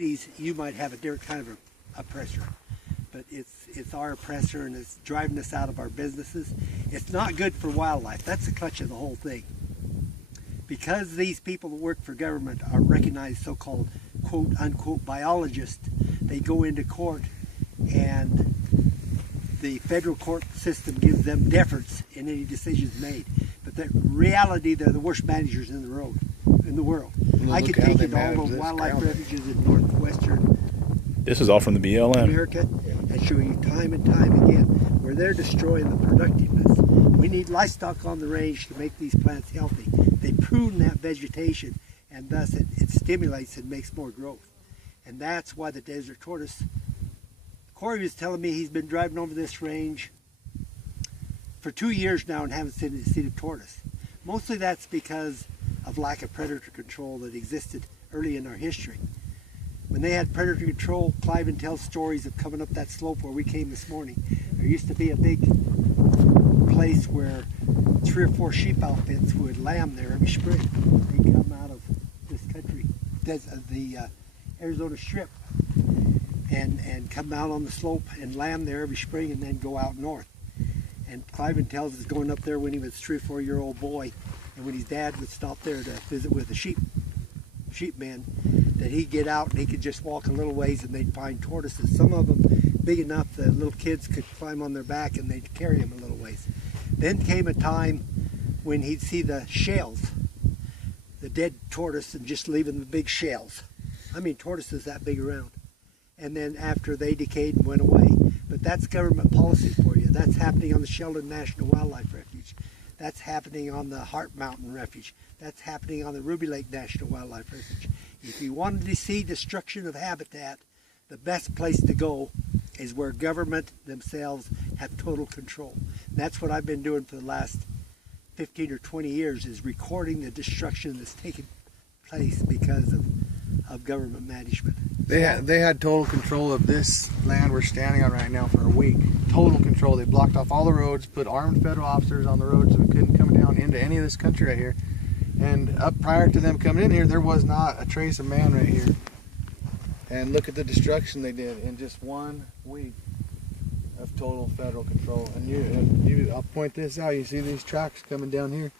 You might have a different kind of oppressor, but it's our oppressor, and it's driving us out of our businesses. It's not good for wildlife. That's the clutch of the whole thing. Because these people that work for government are recognized so-called quote-unquote biologists, they go into court, and the federal court system gives them deference in any decisions made. But the reality, they're the worst managers in the world. I could take you to all the wildlife refuges in northwestern This is all from the BLM. America and show you time and time again where they're destroying the productiveness. We need livestock on the range to make these plants healthy. They prune that vegetation, and thus it stimulates and makes more growth. And that's why the desert tortoise. Corey was telling me he's been driving over this range for 2 years now and haven't seen a tortoise. Mostly that's because of lack of predator control that existed early in our history. When they had predator control, Cliven tells stories of coming up that slope where we came this morning. There used to be a big place where 3 or 4 sheep outfits would lamb there every spring. They'd come out of this country, the Arizona Strip, and come out on the slope and lamb there every spring and then go out north. And Cliven tells us going up there when he was a 3 or 4 year old boy, and when his dad would stop there to visit with the sheepmen, that he'd get out and he could just walk a little ways and they'd find tortoises. Some of them big enough that little kids could climb on their back and they'd carry him a little ways. Then came a time when he'd see the shells, the dead tortoise, and just leaving the big shells. I mean, tortoises that big around. And then after they decayed and went away. But that's government policy for you. That's happening on the Sheldon National Wildlife Refuge. That's happening on the Hart Mountain Refuge. That's happening on the Ruby Lake National Wildlife Refuge. If you wanted to see destruction of habitat, the best place to go is where government themselves have total control. And that's what I've been doing for the last 15 or 20 years, is recording the destruction that's taken place because of government management. They had total control of this land we're standing on right now for a week. Total control. They blocked off all the roads, put armed federal officers on the roads so we couldn't come down into any of this country right here. And up prior to them coming in here, there was not a trace of man right here. And look at the destruction they did in just 1 week of total federal control. And I'll point this out. You see these tracks coming down here?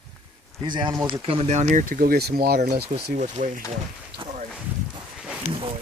These animals are coming down here to go get some water. Let's go see what's waiting for them. All right. Boy.